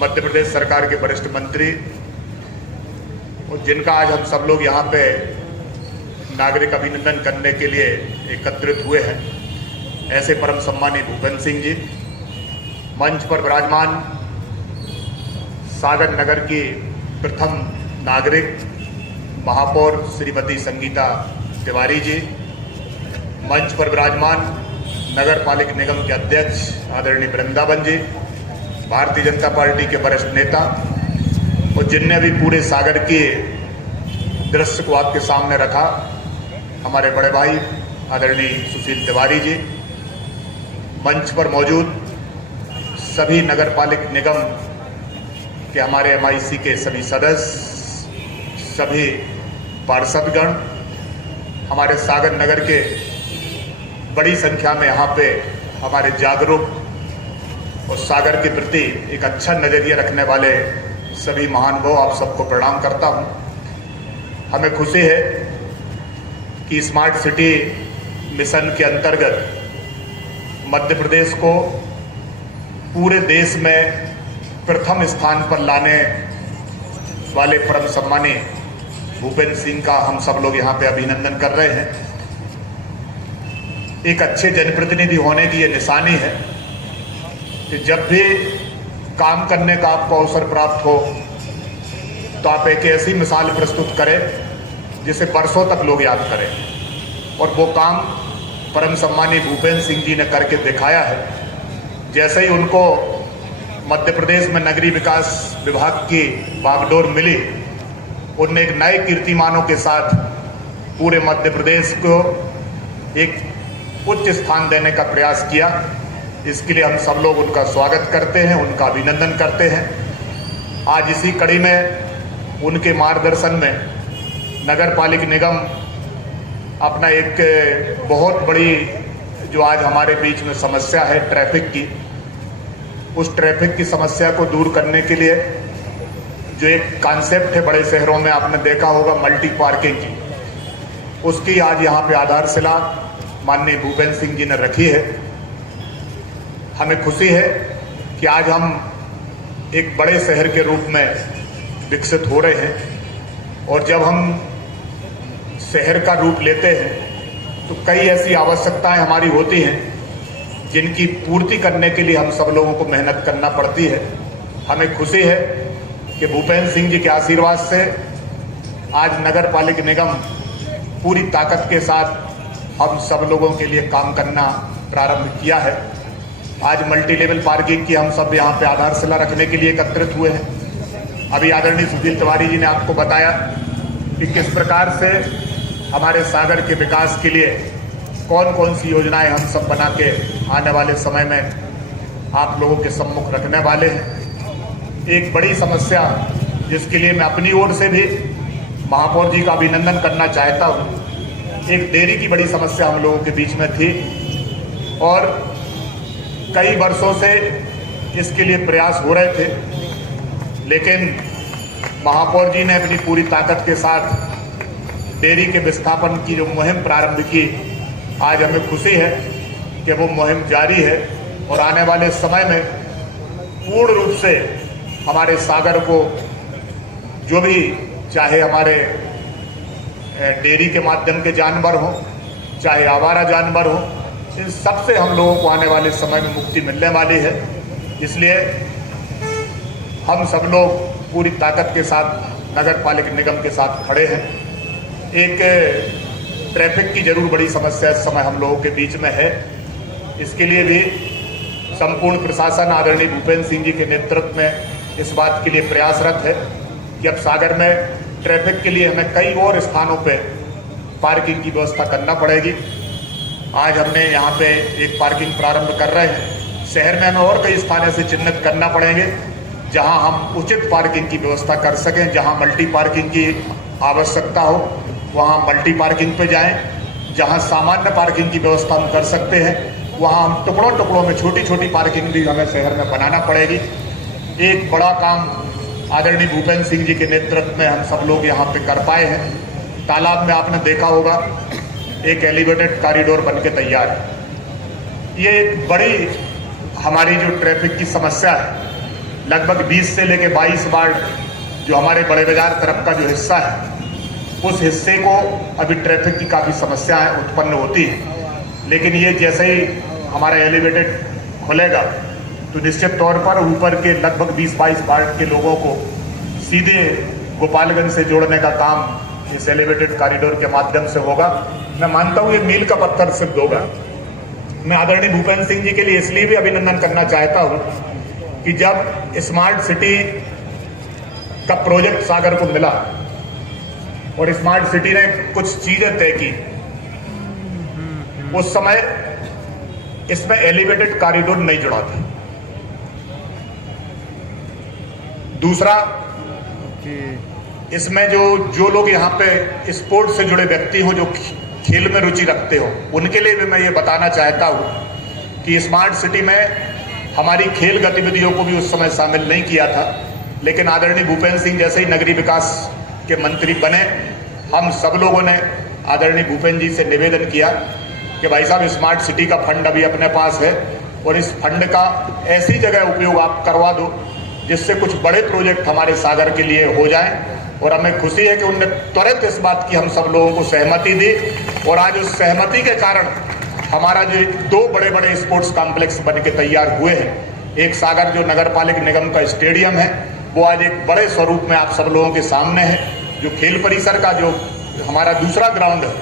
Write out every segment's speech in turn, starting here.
मध्य प्रदेश सरकार के वरिष्ठ मंत्री और जिनका आज हम सब लोग यहाँ पे नागरिक अभिनंदन करने के लिए एकत्रित हुए हैं, ऐसे परम सम्मानी भूपेंद्र सिंह जी, मंच पर विराजमान सागर नगर की प्रथम नागरिक महापौर श्रीमती संगीता तिवारी जी, मंच पर विराजमान नगर पालिका निगम के अध्यक्ष आदरणीय वृंदावन जी, भारतीय जनता पार्टी के वरिष्ठ नेता और जिनने भी पूरे सागर के दृश्य को आपके सामने रखा, हमारे बड़े भाई आदरणीय सुशील तिवारी जी, मंच पर मौजूद सभी नगर पालिका निगम के हमारे MIC के सभी सदस्य, सभी पार्षदगण, हमारे सागर नगर के बड़ी संख्या में यहाँ पे हमारे जागरूक और सागर के प्रति एक अच्छा नज़रिया रखने वाले सभी महानुभाव, आप सबको प्रणाम करता हूँ। हमें खुशी है कि स्मार्ट सिटी मिशन के अंतर्गत मध्य प्रदेश को पूरे देश में प्रथम स्थान पर लाने वाले परम सम्मानी भूपेंद्र सिंह का हम सब लोग यहाँ पे अभिनंदन कर रहे हैं। एक अच्छे जनप्रतिनिधि होने की ये निशानी है कि जब भी काम करने का आपको अवसर प्राप्त हो तो आप एक ऐसी मिसाल प्रस्तुत करें जिसे वर्षों तक लोग याद करें, और वो काम परम सम्मानी भूपेंद्र सिंह जी ने करके दिखाया है। जैसे ही उनको मध्य प्रदेश में नगरीय विकास विभाग की बागडोर मिली, उनने एक नए कीर्तिमानों के साथ पूरे मध्य प्रदेश को एक उच्च स्थान देने का प्रयास किया। इसके लिए हम सब लोग उनका स्वागत करते हैं, उनका अभिनंदन करते हैं। आज इसी कड़ी में उनके मार्गदर्शन में नगर पालिका निगम अपना एक बहुत बड़ी जो आज हमारे बीच में समस्या है ट्रैफिक की, उस ट्रैफिक की समस्या को दूर करने के लिए जो एक कॉन्सेप्ट है बड़े शहरों में आपने देखा होगा मल्टी पार्किंग की, उसकी आज यहाँ पे आधारशिला माननीय भूपेंद्र सिंह जी ने रखी है। हमें खुशी है कि आज हम एक बड़े शहर के रूप में विकसित हो रहे हैं, और जब हम शहर का रूप लेते हैं तो कई ऐसी आवश्यकताएं हमारी होती हैं जिनकी पूर्ति करने के लिए हम सब लोगों को मेहनत करना पड़ती है। हमें खुशी है कि भूपेंद्र सिंह जी के आशीर्वाद से आज नगर पालिका निगम पूरी ताकत के साथ हम सब लोगों के लिए काम करना प्रारंभ किया है। आज मल्टी लेवल पार्किंग की हम सब यहाँ पे आधारशिला रखने के लिए एकत्रित हुए हैं। अभी आदरणीय सुशील तिवारी जी ने आपको बताया कि किस प्रकार से हमारे सागर के विकास के लिए कौन कौन सी योजनाएं हम सब बना के आने वाले समय में आप लोगों के सम्मुख रखने वाले हैं। एक बड़ी समस्या जिसके लिए मैं अपनी ओर से भी महापौर जी का अभिनंदन करना चाहता हूँ, एक देरी की बड़ी समस्या हम लोगों के बीच में थी और कई वर्षों से इसके लिए प्रयास हो रहे थे, लेकिन महापौर जी ने अपनी पूरी ताकत के साथ डेयरी के विस्थापन की जो मुहिम प्रारंभ की, आज हमें खुशी है कि वो मुहिम जारी है और आने वाले समय में पूर्ण रूप से हमारे सागर को जो भी चाहे हमारे डेयरी के माध्यम के जानवर हों, चाहे आवारा जानवर हों, इन सब से हम लोगों को आने वाले समय में मुक्ति मिलने वाली है। इसलिए हम सब लोग पूरी ताकत के साथ नगर पालिका निगम के साथ खड़े हैं। एक ट्रैफिक की जरूर बड़ी समस्या इस समय हम लोगों के बीच में है। इसके लिए भी संपूर्ण प्रशासन आदरणीय भूपेंद्र सिंह जी के नेतृत्व में इस बात के लिए प्रयासरत है कि अब सागर में ट्रैफिक के लिए हमें कई और स्थानों पे पार्किंग की व्यवस्था करना पड़ेगी। आज हमने यहाँ पे एक पार्किंग प्रारंभ कर रहे हैं। शहर में हमें और कई स्थान ऐसे चिन्हित करना पड़ेंगे जहाँ हम उचित पार्किंग की व्यवस्था कर सकें। जहाँ मल्टी पार्किंग की आवश्यकता हो वहाँ मल्टी पार्किंग पे जाएं। जहाँ सामान्य पार्किंग की व्यवस्था हम कर सकते हैं वहाँ हम टुकड़ों टुकड़ों में छोटी छोटी पार्किंग भी हमें शहर में बनाना पड़ेगी। एक बड़ा काम आदरणीय भूपेंद्र सिंह जी के नेतृत्व में हम सब लोग यहाँ पे कर पाए हैं। तालाब में आपने देखा होगा एक एलिवेटेड कॉरिडोर बन के तैयार है। ये एक बड़ी हमारी जो ट्रैफिक की समस्या है, लगभग 20 से लेकर 22 वार्ड जो हमारे बड़े बाजार तरफ का जो हिस्सा है, उस हिस्से को अभी ट्रैफिक की काफ़ी समस्याएं उत्पन्न होती है। लेकिन ये जैसे ही हमारा एलिवेटेड खुलेगा तो निश्चित तौर पर ऊपर के लगभग 20-22 वार्ड के लोगों को सीधे गोपालगंज से जोड़ने का काम इस एलिवेटेड कॉरिडोर के माध्यम से होगा। मैं मानता हूँ ये मील का पत्थर सिद्ध होगा। मैं आदरणीय भूपेंद्र सिंह जी के लिए इसलिए भी अभिनंदन करना चाहता हूँ कि जब स्मार्ट सिटी का प्रोजेक्ट सागर को मिला और स्मार्ट सिटी ने कुछ चीजें तय की, उस समय इसमें एलिवेटेड कॉरिडोर नहीं जुड़ा था। दूसरा, इसमें जो लोग यहाँ पे स्पोर्ट्स से जुड़े व्यक्ति हो, जो खेल में रुचि रखते हो, उनके लिए भी मैं ये बताना चाहता हूँ कि स्मार्ट सिटी में हमारी खेल गतिविधियों को भी उस समय शामिल नहीं किया था। लेकिन आदरणीय भूपेंद्र सिंह जैसे ही नगरीय विकास के मंत्री बने, हम सब लोगों ने आदरणीय भूपेंद्र जी से निवेदन किया कि भाई साहब स्मार्ट सिटी का फंड अभी अपने पास है और इस फंड का ऐसी जगह उपयोग आप करवा दो जिससे कुछ बड़े प्रोजेक्ट हमारे सागर के लिए हो जाएं। और हमें खुशी है कि उनने त्वरित इस बात की हम सब लोगों को सहमति दी और आज उस सहमति के कारण हमारा जो 2 बड़े बड़े स्पोर्ट्स कॉम्प्लेक्स बन के तैयार हुए हैं। एक सागर जो नगर पालिक निगम का स्टेडियम है, वो आज एक बड़े स्वरूप में आप सब लोगों के सामने है। जो खेल परिसर का जो हमारा दूसरा ग्राउंड है,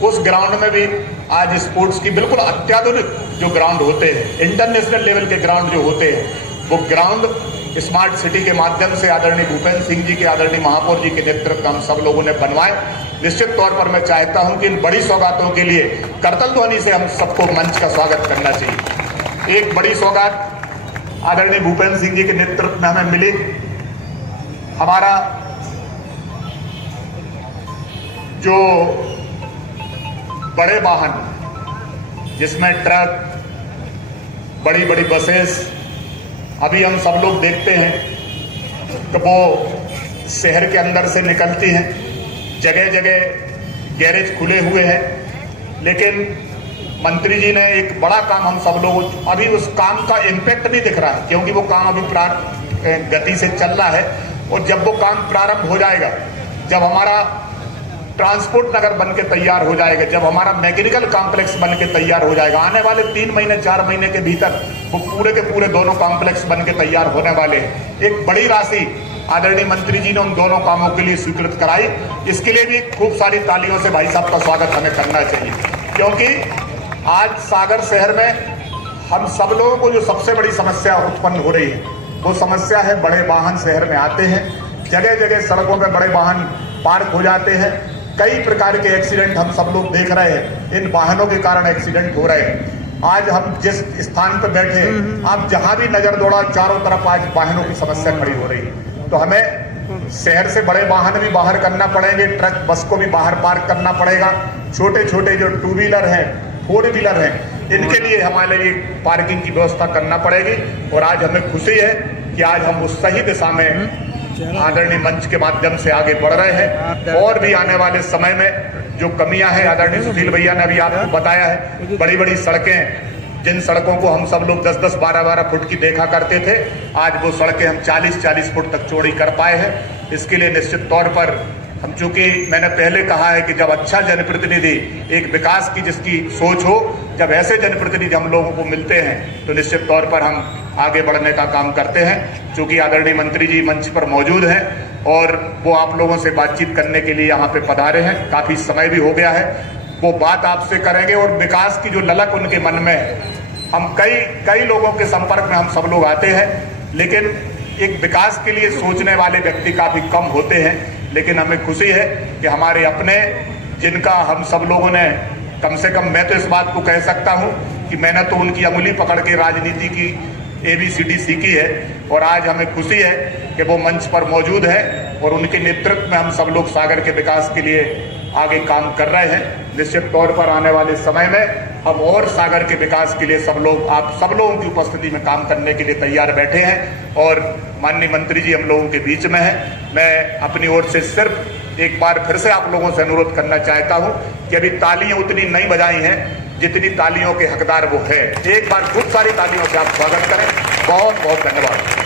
उस ग्राउंड में भी आज स्पोर्ट्स की बिल्कुल अत्याधुनिक जो ग्राउंड होते हैं, इंटरनेशनल लेवल के ग्राउंड जो होते हैं, वो ग्राउंड स्मार्ट सिटी के माध्यम से आदरणीय भूपेंद्र सिंह जी के, आदरणीय महापौर जी के नेतृत्व में हम सब लोगों ने बनवाए। निश्चित तौर पर मैं चाहता हूं कि इन बड़ी सौगातों के लिए करतल ध्वनि से हम सबको मंच का स्वागत करना चाहिए। एक बड़ी सौगात आदरणीय भूपेंद्र सिंह जी के नेतृत्व में हमें मिली। हमारा जो बड़े वाहन जिसमें ट्रक, बड़ी बड़ी बसेस, अभी हम सब लोग देखते हैं कि वो शहर के अंदर से निकलती हैं, जगह जगह गैरेज खुले हुए हैं। लेकिन मंत्री जी ने एक बड़ा काम हम सब लोग, अभी उस काम का इम्पैक्ट नहीं दिख रहा है क्योंकि वो काम अभी गति से चल रहा है। और जब वो काम प्रारंभ हो जाएगा, जब हमारा ट्रांसपोर्ट नगर बन के तैयार हो जाएगा, जब हमारा मैकेनिकल कॉम्प्लेक्स बन के तैयार हो जाएगा, आने वाले 3 महीने 4 महीने के भीतर वो पूरे के पूरे दोनों कॉम्प्लेक्स बन के तैयार होने वाले हैं। एक बड़ी राशि आदरणीय मंत्री जी ने उन दोनों कामों के लिए स्वीकृत कराई। इसके लिए भी खूब सारी तालियों से भाई साहब का स्वागत हमें करना चाहिए, क्योंकि आज सागर शहर में हम सब लोगों को जो सबसे बड़ी समस्या उत्पन्न हो रही है, वो समस्या है बड़े वाहन शहर में आते हैं, जगह जगह सड़कों पर बड़े वाहन पार्क हो जाते हैं। कई प्रकार के एक्सीडेंट हम सब लोग देख रहे हैं, इन वाहनों के कारण एक्सीडेंट हो रहे हैं। आज हम जिस स्थान पर बैठे, आप जहां भी नजर दौड़ा, चारों तरफ आज वाहनों की समस्या खड़ी हो रही है। तो हमें शहर से बड़े वाहन भी बाहर करना पड़ेंगे, ट्रक बस को भी बाहर पार्क करना पड़ेगा। छोटे छोटे जो 2 व्हीलर हैं, 4 व्हीलर हैं, इनके लिए हमारे लिए पार्किंग की व्यवस्था करना पड़ेगी। और आज हमें खुशी है कि आज हम उस सही दिशा में आदरणीय मंच के माध्यम से आगे बढ़ रहे हैं। और भी आने वाले समय में जो कमियां हैं, आदरणीय सुशील भैया ने अभी आपको बताया है, बड़ी बड़ी सड़कें, जिन सड़कों को हम सब लोग 10-10, 12-12 फुट की देखा करते थे, आज वो सड़कें हम 40-40 फुट तक चौड़ी कर पाए हैं। इसके लिए निश्चित तौर पर हम, चूंकि मैंने पहले कहा है कि जब अच्छा जनप्रतिनिधि, एक विकास की जिसकी सोच हो, जब ऐसे जनप्रतिनिधि हम लोगों को मिलते हैं तो निश्चित तौर पर हम आगे बढ़ने का काम करते हैं। चूंकि आदरणीय मंत्री जी मंच पर मौजूद हैं और वो आप लोगों से बातचीत करने के लिए यहाँ पे पधारे हैं, काफ़ी समय भी हो गया है, वो बात आपसे करेंगे। और विकास की जो ललक उनके मन में है, हम कई लोगों के संपर्क में हम सब लोग आते हैं, लेकिन एक विकास के लिए सोचने वाले व्यक्ति काफ़ी कम होते हैं। लेकिन हमें खुशी है कि हमारे अपने, जिनका हम सब लोगों ने, कम से कम मैं तो इस बात को कह सकता हूं कि मैंने तो उनकी अंगुली पकड़ के राजनीति की ABCD सीखी है। और आज हमें खुशी है कि वो मंच पर मौजूद है और उनके नेतृत्व में हम सब लोग सागर के विकास के लिए आगे काम कर रहे हैं। निश्चित तौर पर आने वाले समय में हम और सागर के विकास के लिए सब लोग, आप सब लोगों की उपस्थिति में काम करने के लिए तैयार बैठे हैं। और माननीय मंत्री जी हम लोगों के बीच में हैं। मैं अपनी ओर से सिर्फ एक बार फिर से आप लोगों से अनुरोध करना चाहता हूं कि अभी तालियां उतनी नहीं बजाई हैं जितनी तालियों के हकदार वो है। एक बार खूब सारी तालियों से आप स्वागत करें। बहुत बहुत धन्यवाद।